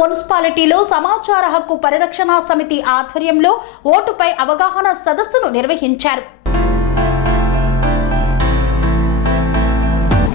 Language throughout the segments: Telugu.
మున్సిపాలిటీలో సమాచార హక్కు పరిరక్షణ సమితి ఆధ్వర్యంలో ఓటుపై అవగాహన సదస్సును నిర్వహించారు.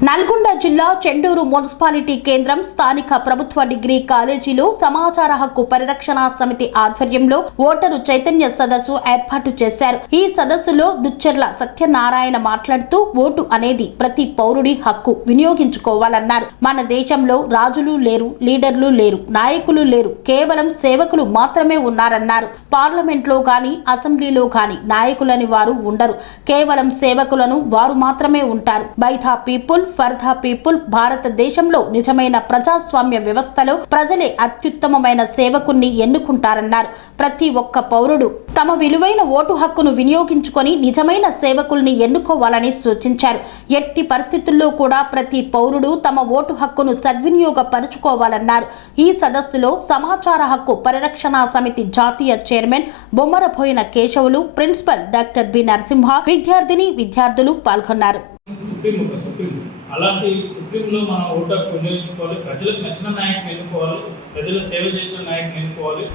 నల్గొండ జిల్లా చెండూరు మున్సిపాలిటీ కేంద్రం స్థానిక ప్రభుత్వ డిగ్రీ కాలేజీలో సమాచార హక్కు పరిరక్షణ సమితి ఆధ్వర్యంలో ఓటరు చైతన్య సదస్సు ఏర్పాటు చేశారు. ఈ సదస్సులో దుచ్చెర్ల సత్యనారాయణ మాట్లాడుతూ ఓటు అనేది ప్రతి పౌరుడి హక్కు వినియోగించుకోవాలన్నారు. మన దేశంలో రాజులు లేరు లీడర్లు లేరు నాయకులు లేరు కేవలం సేవకులు మాత్రమే ఉన్నారన్నారు. పార్లమెంట్లో గాని అసెంబ్లీలో గాని నాయకులని వారు ఉండరు. కేవలం సేవకులను వారు మాత్రమే ఉంటారు. By the people for the people భారతదేశంలో నిజమైన ప్రజాస్వామ్య వ్యవస్థలో ప్రజలే అత్యుత్తమమైన సేవకుణ్ణి ఎన్నుకుంటారన్నారు. ప్రతి ఒక్క పౌరుడు తమ విలువైన ఓటు హక్కును వినియోగించుకొని నిజమైన సేవకుల్ని ఎన్నుకోవాలని సూచించారు. ఎట్టి పరిస్థితుల్లో కూడా ప్రతి పౌరుడు తమ ఓటు హక్కును సద్వినియోగపరుచుకోవాలన్నారు. ఈ సదస్సులో సమాచార హక్కు పరిరక్షణ సమితి జాతీయ chairman Bommaraboina Keshavulu principal doctor B Narasimha విద్యార్థిని విద్యార్థులు పాల్గొన్నారు. సుప్రీం ఒక సుప్రీం. అలాంటి సుప్రీంలో మనం ఓటు హక్కు వినియోగించుకోవాలి. ప్రజలకు నచ్చిన నాయకుని ఎన్నుకోవాలి. ప్రజల సేవ చేసిన నాయకుని ఎన్నుకోవాలి.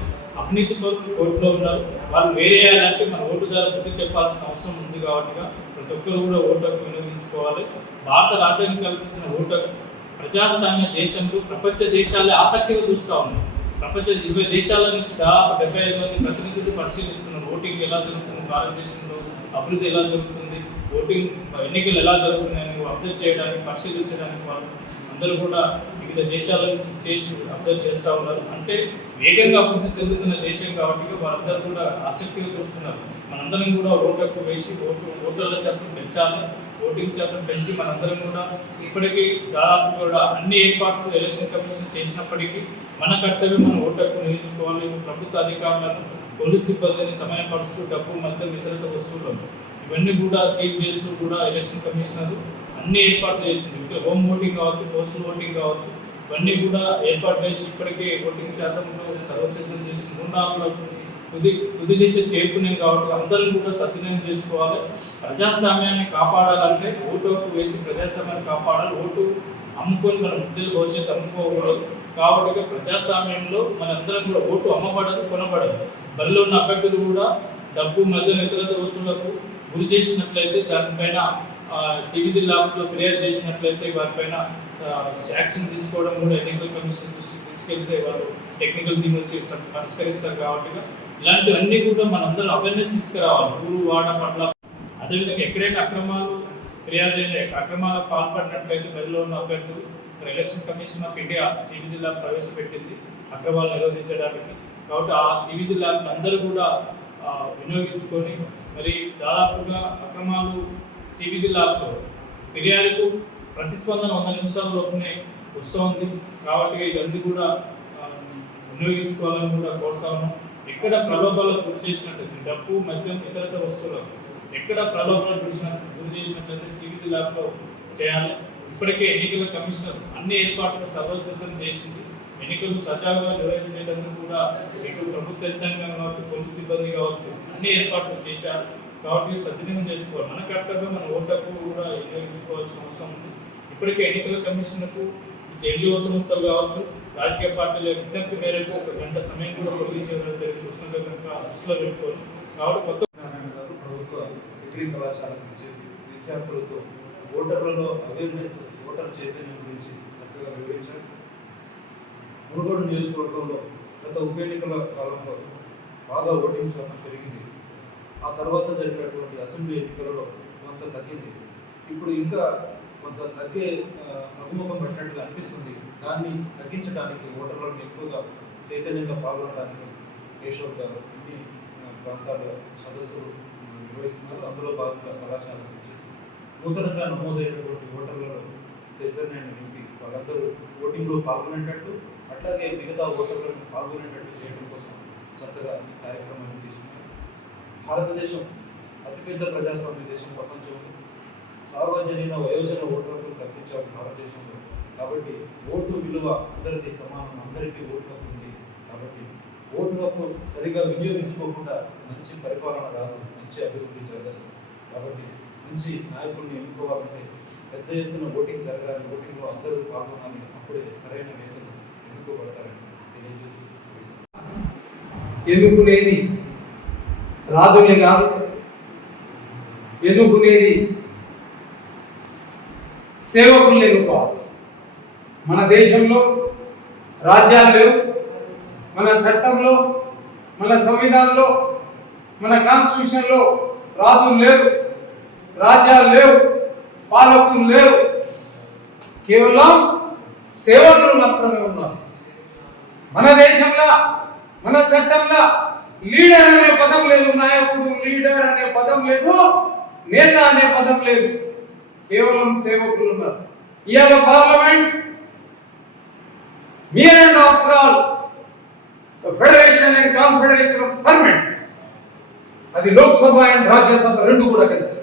అవినీతి కోర్టులో ఉన్నారు. వాళ్ళు వేరే చేయాలంటే మన ఓటుదారు బుద్ధి చెప్పాల్సిన అవసరం ఉంది కాబట్టి ప్రతి ఒక్కరు కూడా ఓటు హక్కు వినియోగించుకోవాలి. భారత రాజ్యాంగం కల్పించిన ఓటు హక్కు ప్రజాస్వామ్య దేశంలో ప్రపంచ దేశాలే ఆసక్తిగా చూస్తూ ఉన్నాయి. ప్రపంచ ఇరవై దేశాల నుంచి దాదాపు డెబ్బై ఐదు మంది ప్రతినిధులు పరిశీలిస్తున్నారు. ఓటింగ్ ఎలా జరుగుతుంది? భారతదేశంలో అభివృద్ధి ఎలా జరుగుతుంది? ఓటింగ్ ఎన్నికలు ఎలా జరుగుతున్నాయి? అబ్జర్వ్ చేయడానికి పరిశీలించడానికి వాళ్ళు అందరూ కూడా వివిధ దేశాల నుంచి చేసి అబ్జర్వ్ చేస్తూ ఉన్నారు. అంటే వేగంగా అభివృద్ధి చెందుతున్న దేశం కాబట్టి వాళ్ళందరూ కూడా ఆసక్తిగా చూస్తున్నారు. మనందరం కూడా ఓటు హక్కు వేసి ఓటు ఓటర్ల చట్టం పెంచాలి ఓటింగ్ చట్టం పెంచి మనందరం కూడా ఇప్పటికీ దాదాపు కూడా అన్ని ఏర్పాట్లు ఎలక్షన్ కమిషన్ చేసినప్పటికీ మన కర్తవ్యం మన ఓటు హక్కు నిలుచుకోవాలి. ప్రభుత్వ అధికారులను పోలీస్ సిబ్బందిని సమయపరుస్తూ డబ్బు మద్యం ఇతరులతో వస్తువులను ఇవన్నీ కూడా సీల్ చేస్తూ కూడా ఎలక్షన్ కమిషనర్ అన్ని ఏర్పాట్లు చేసింది. ఇంకా హోమ్ ఓటింగ్ కావచ్చు పోస్టల్ ఓటింగ్ కావచ్చు ఇవన్నీ కూడా ఏర్పాటు చేసి ఇప్పటికే ఓటింగ్ శాతం సర్వసిద్ధం చేసి మూడు తుది తుది దిశ చేరుకునేది కాబట్టి అందరం కూడా సద్వినియోగం చేసుకోవాలి. ప్రజాస్వామ్యాన్ని కాపాడాలంటే ఓటు హక్కు వేసి ప్రజాస్వామ్యాన్ని కాపాడాలి. ఓటు అమ్ముకొని మన ముద్దులు భవిష్యత్తు అమ్ముకోకూడదు. కాబట్టి ప్రజాస్వామ్యంలో మనందరం కూడా ఓటు అమ్మబడదు కొనబడదు. బరిలో ఉన్న అభ్యర్థులు కూడా డబ్బు మధ్య ఇతర వస్తువులకు గురి చేసినట్లయితే దానిపైన సివిజిల్ ల్యాబ్లో ఫిర్యాదు చేసినట్లయితే వారిపైన యాక్షన్ తీసుకోవడం కూడా ఎన్నికల కమిషన్ దృష్టికి తీసుకెళ్తే వాళ్ళు టెక్నికల్ దీని వచ్చి పరిష్కరిస్తారు కాబట్టి ఇలాంటివన్నీ కూడా మనందరం అవేర్నెస్ తీసుకురావాలి. ఊరు వాడ పట్ల అదేవిధంగా ఎక్కడైనా అక్రమాలు ఫిర్యాదు అక్రమాలకు పాల్పడినట్లయితే బదిలో ఉన్న అభ్యర్థులు ఎలక్షన్ కమిషన్ ఆఫ్ ఇండియా సివిజి ల్యాబ్ ప్రవేశపెట్టింది అక్రమాలు నిరోధించడానికి. కాబట్టి ఆ సివిజి ల్యాబ్ అందరూ కూడా వినియోగించుకొని మరి దాదాపుగా అక్రమాలు సివిజి ల్యాబ్లో ఫిర్యాదుకు ప్రతిస్పందన వంద నిమిషాల లోపునే వస్తుంది కాబట్టి ఇవన్నీ కూడా వినియోగించుకోవాలని కూడా కోరుతాము ఎక్కడ ప్రలోభాలకు గురి చేసినట్లయితే డబ్బు మద్యం ఇతరత వస్తువులకు ఎక్కడ ప్రలోభాలకు చూసిన గురి చేసినట్లయితే సివిజి ల్యాబ్లో చేయాలి. ఇప్పటికే ఎన్నికల కమిషన్ అన్ని ఏర్పాట్లు సర్వసిద్ధం చేసింది. ఎన్నికలు సజావుగా నిర్వహించేందుకు కూడా ఇటు ప్రభుత్వ యంత్రాంగం కావచ్చు పోలీస్ సిబ్బంది కావచ్చు అన్ని ఏర్పాట్లు చేశారు. కాబట్టి సద్వినియోగం చేసుకోవాలి. మన కర్తవ్యం మన ఓటర్కు కూడా వినియోగించుకోవాల్సిన అవసరం ఉంది. ఇప్పటికే ఎన్నికల కమిషన్కు ఎన్జిఓ సంస్థలు కావచ్చు రాజకీయ పార్టీల విజ్ఞప్తి మేరకు ఒక గంట సమయం కూడా పొడిగించడం జరిగింది. ఉష్ణోగ్రత కనుక అసలు పెట్టుకొని కాబట్టి కొత్త నారాయణ ప్రభుత్వ డిగ్రీ కళాశాల చేసి విద్యార్థులతో ఓటర్లలో అవేర్నెస్ ఓటర్ చైతన్యం గురించి చక్కగా వివరించారు. మునుగోడు నియోజకవర్గంలో గత ఉప ఎన్నికల కాలంలో బాగా ఓటింగ్ శాతం పెరిగింది. ఆ తర్వాత జరిగినటువంటి అసెంబ్లీ ఎన్నికలలో కొంత తగ్గింది. ఇప్పుడు ఇంకా కొంత తగ్గే అభిముఖం పట్టినట్టుగా అనిపిస్తుంది. దాన్ని తగ్గించడానికి ఓటర్లను ఎక్కువగా చైతన్యంగా పాల్గొనడానికి కేశవ్ గారు అన్ని ప్రాంతాల సదస్సులు నిర్వహిస్తున్నారు. అందులో భాగంగా కళాశాల నూతనంగా నమోదైనటువంటి ఓటర్లలో చైతన్యాన్ని నింపి వాళ్ళందరూ ఓటింగ్లో పాల్గొనేటట్టు అట్లాగే మిగతా ఓటర్లను పాల్గొనేటట్టు చేయడం కోసం చక్కగా ఈ కార్యక్రమాన్ని భారతదేశం అతిపెద్ద ప్రజాస్వామ్య దేశం ప్రపంచంలో. సార్వజనీన వయోజన ఓటర్లు కల్పించారు భారతదేశంలో. కాబట్టి ఓటు విలువ అందరికీ సమానం అందరికీ ఓటు హక్కు ఉంది. కాబట్టి ఓటు హక్కు సరిగా వినియోగించుకోకుండా మంచి పరిపాలన రాదు మంచి అభివృద్ధి జరగదు. కాబట్టి మంచి నాయకుల్ని ఎన్నుకోవాలంటే పెద్ద ఎత్తున ఓటింగ్ జరగాలి. ఓటింగ్లో అందరూ పాల్గొనాలి. అప్పుడే సరైన నేతలు ఎన్నుకోబడతారని తెలియజేస్తూ ఎన్నుకునేది రాజుల్ని కాదు. ఎన్నుకునేది సేవకుల్ని ఎన్నుకోవాలి. మన దేశంలో రాజ్యాలు లేవు. మన చట్టంలో మన సంవిధానంలో మన కాన్స్టిట్యూషన్లో రాజులు లేవు. రాజ్యాలు లేవు. పాలకులు లేవు. కేవలం సేవకులు మాత్రమే ఉన్నారు. మన దేశంలో మన చట్టంలో లీడర్ అనే పదం లేదు నాయకుడు లీడర్ అనే పదం లేదు నేత అనే పదం లేదు. కేవలం సేవకులు ఉన్నారు. ఇవాళ parliament mere and after all federation and confederation of servants అది లోక్సభ అండ్ రాజ్యసభ రెండు కూడా కలిసి.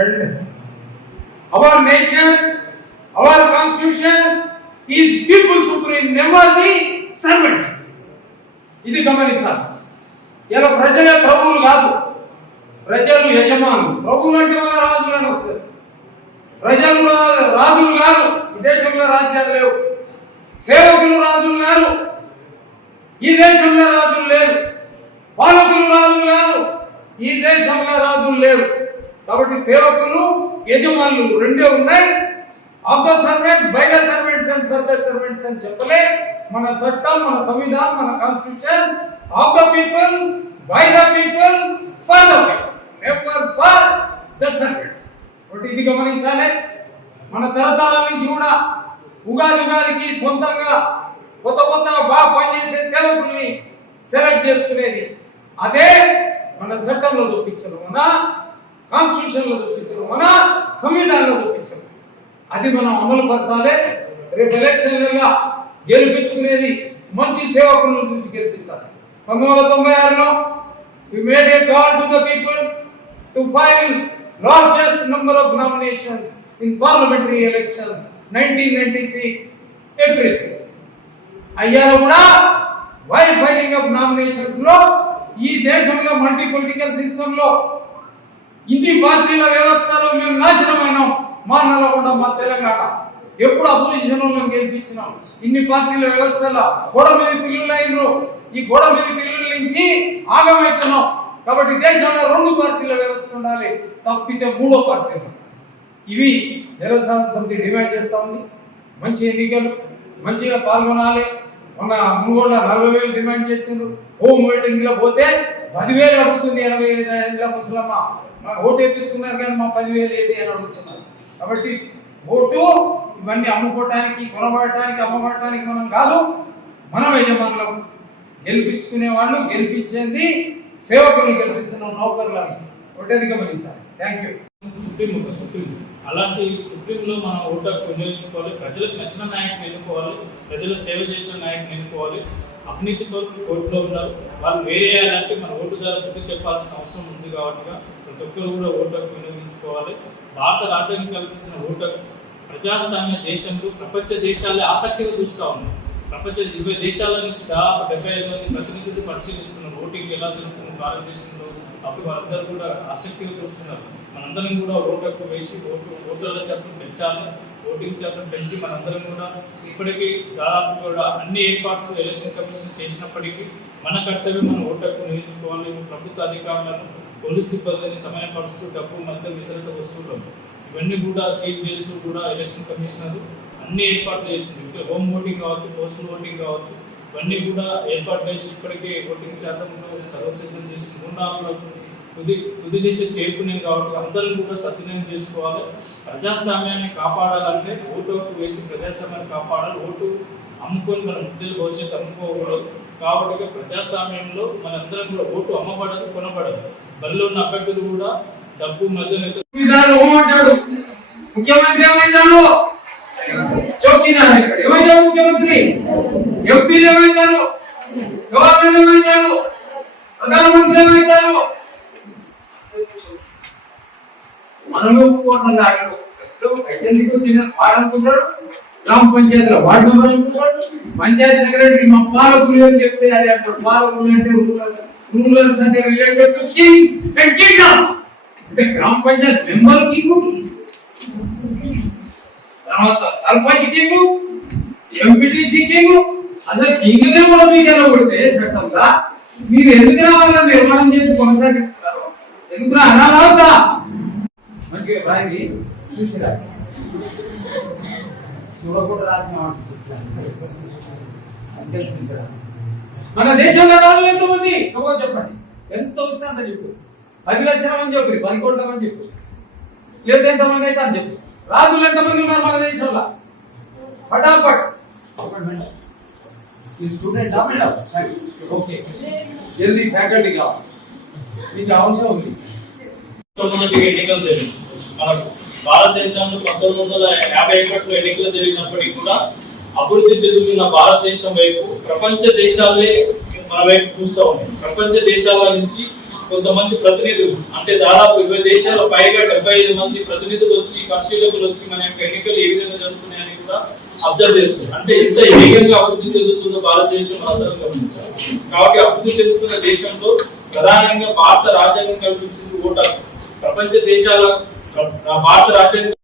And our nation our constitution is people supreme number the servants ఇది గమనించాలి. ఇలా ప్రజలే ప్రభువులు కాదు. ప్రజలు యజమానులు. ప్రభువులు అంటే మన రాజులను వస్తారు ప్రజలు రాజులు కాదు. ఈ దేశంలో రాజ్యాలు లేవు. సేవకులు రాజులు కాదు. ఈ దేశంలో రాజులు లేరు. పాలకులు రాజులు కాదు. ఈ దేశంలో రాజులు లేరు. కాబట్టి సేవకులు యజమానులు రెండే ఉన్నాయి. Of the servants by the servants and for the servants అని చెప్పలే. మన చట్టం మన సంవిధానం మన constitution of the people by the people for the people never for the servants ఒకటి ఇది గమనించాలి మన తరతరాల నుంచి కూడా ఉగాది ఉగాదికి సొంతంగా కొత్త కొత్త బాగా పనిచేసే సేవకుల్ని సెలెక్ట్ చేసుకునేది అదే మన చట్టంలో చూపించరు మన కాన్స్టిట్యూషన్లో చూపించరు మన సంవిధానంలో చూపించరు అది మనం అమలు పరచాలి రేపు ఎలక్షన్లుగా గెలిపించుకునేది మంచి సేవకులను చూసి గెలిపించాలి. పంతొమ్మిది వందల తొంభై ఆరులో we made a call to the people to file largest number of nominations in parliamentary elections 1996 April. అయ్యాలో కూడా వై ఫైలింగ్ ఆఫ్ నామినేషన్స్లో ఈ దేశంలో మల్టీ పొలిటికల్ సిస్టమ్లో ఇన్ని పార్టీల వ్యవస్థలో మేము నాశనమైనాం. మా నల్గొండ మా తెలంగాణ ఎప్పుడు అపోజిషన్ వాళ్ళని గెలిపించినాం. ఇన్ని పార్టీల వ్యవస్థలో గోడ మీద పిల్లులు ఈ గోడ మీద పిల్లల నుంచి ఆగమవుతున్నాం కాబట్టి దేశంలో రెండు పార్టీల వ్యవస్థ ఉండాలి. తప్పితే మూడో పార్టీ ఇవి జనసేన సమితి డిమాండ్ చేస్తా ఉంది. మంచి ఎన్నికలు మంచిగా పాల్గొనాలి. మొన్న మునుగోడ నలభై వేలు డిమాండ్ చేసిండ్రు. హోమ్ మీటింగ్లో పోతే పదివేలు అడుగుతుంది ఎనభై ఐదు ఏళ్ళ ముసలమ్మ. మా ఓటు వేపించుకున్నారు కానీ మా పదివేలు ఏది అని అడుగుతుంది. కాబట్టి ఓటు ఇవన్నీ అమ్ముకోవటానికి కొనబడటానికి అమ్మబడటానికి మనం కాదు మనం యజమానులం. గెలిపించుకునే వాళ్ళు గెలిపించేది సేవకులను గెలిపిస్తున్న నౌకర్లని. ఒకటేది గమనించాలి. థ్యాంక్ యూ సుప్రీం ఒక సుప్రీం అలాంటి సుప్రీంలో మనం ఓటు వినియోగించుకోవాలి ప్రజలకు నచ్చిన నాయకుని ఎన్నుకోవాలి. ప్రజల సేవ చేసిన నాయకుని ఎన్నుకోవాలి. అవినీతి కోర్టులో ఉన్నారు. వాళ్ళు వేరే చేయాలంటే మన ఓటుదారు బుద్ధి చెప్పాల్సిన అవసరం ఉంది కాబట్టి ప్రతి ఒక్కరు కూడా ఓటు హక్కు వినియోగించుకోవాలి. భారత రాజ్యాంగం కల్పించిన ఓటు హక్కు ప్రజాస్వామ్య దేశంలో ప్రపంచ దేశాలే ఆసక్తిగా చూస్తూ ఉన్నాయి ప్రపంచ ఇరవై దేశాల నుంచి దాదాపు డెబ్బై ఐదు మంది ప్రతినిధులు పరిశీలిస్తున్నారు ఓటింగ్ ఎలా జరుగుతుంది భారతదేశంలో అప్పుడు వాళ్ళందరూ కూడా ఆసక్తిగా చూస్తున్నారు. మనందరం కూడా ఓటు హక్కు వేసి ఓటు ఓటర్ల చట్టం పెంచాలి. ఓటింగ్ చట్టం పెంచి మనందరం కూడా ఇప్పటికీ దాదాపు కూడా అన్ని ఏర్పాట్లు ఎలక్షన్ కమిషన్ చేసినప్పటికీ మన కర్తవ్యం మన ఓటు హక్కు నిలుచుకోవాలి ప్రభుత్వ అధికారులను పోలీస్ సిబ్బందిని సమయపరుస్తూ డబ్బు మధ్య ఇతరత వస్తువులను ఇవన్నీ కూడా సీల్ చేస్తూ కూడా ఎలక్షన్ కమిషనర్ అన్ని ఏర్పాట్లు చేసింది. హోమ్ ఓటింగ్ కావచ్చు పోస్టల్ ఓటింగ్ కావచ్చు ఇవన్నీ కూడా ఏర్పాటు చేసి ఇప్పటికే ఓటింగ్ శాతం సర్వసిద్ధం చేసి మూడు తుది తుది దిశ చేరుకునేది కాబట్టి అందరం కూడా సద్వినియోగం చేసుకోవాలి. ప్రజాస్వామ్యాన్ని కాపాడాలంటే ఓటు వేసి ప్రజాస్వామ్యాన్ని కాపాడాలి. ఓటు అమ్ముకొని మన ముద్దలు భవిష్యత్తు అమ్ముకోకూడదు. కాబట్టి ప్రజాస్వామ్యంలో మనందరం కూడా ఓటు అమ్మబడదు కొనబడదు. బరిలో ఉన్న అభ్యర్థులు కూడా డబ్బు మధ్యలో ముఖ్యమంత్రి ఏమైందాడు చౌకీదార్ ఏమైందాడు ముఖ్యమంత్రి? ఎంపీలు ఏమైందారు గవర్నర్ ఏమైందాడు ప్రధానమంత్రి ఏమైందారు మనము ఒప్పుకోవడం కాదు ఐడెంటిటీ వచ్చిన వాడనుకుంటాడు. గ్రామ పంచాయతీల వార్డు పంచాయతీ సెక్రటరీ మా పాలకులు ఏం చెప్తే అది అంటారు పాలకులు అంటే రూలర్స్ అంటే. Related to kings and kingdom. అంటే గ్రామ పంచాయత్ మెంబర్ కింగ్. తర్వాత సర్పంచ్ కింగ్ ఎంపీటీసీ కింగ్ అసలు కింగ్లే కూడా మీకు ఎలా కొడితే చట్టంగా మీరు ఎందుకు రావాలని నిర్మాణం చేసి కొనసాగిస్తున్నారు. ఎందుకు అనాలా మంచిగా రాయి చూసిరా? రాసిన. మన దేశంలో రాళ్ళు ఎంతమంది? ఎవరో చెప్పండి. ఎంత వస్తే అంత చెప్పు. పది లక్షల మంది చెప్పు పది కోట్ల మంది చెప్పు. లేదు ఎంతమంది అయితే అని చెప్పు. రాజులు ఎంతమంది ఉన్నారు మన దేశంలో? ఫటాఫట్ ఈ స్టూడెంట్ మేడం? ఓకే. జల్దీ ఫ్యాకల్టీ కావాలి. మీకు అవసరం ఉంది. మనకు భారతదేశంలో పంతొమ్మిది వందల యాభై ఒకటిలో ఎన్నికలు జరిగినప్పటికీ కూడా అభివృద్ధి చెందుతున్న భారతదేశం వైపు ప్రపంచ దేశాలే మన వైపు చూస్తూ ఉన్నాయి. ప్రపంచ దేశాల నుంచి కొంతమంది ప్రతినిధులు అంటే దాదాపు ఇరవై దేశాల పైగా డెబ్బై ఐదు మంది ప్రతినిధులు వచ్చి పరిశీలకులు వచ్చి మన యొక్క ఎన్నికలు ఏ విధంగా జరుగుతున్నాయని కూడా అబ్జర్వ్ చేస్తున్నారు. అంటే ఎంత ఏకంగా అభివృద్ధి చెందుతుందో భారతదేశం మనందరం గమనించాలి. కాబట్టి అభివృద్ధి చెందుతున్న దేశంలో ప్రధానంగా భారత రాజ్యాంగం కల్పించింది ఓటర్ ప్రపంచ దేశాల భారత రాజ్యాంగం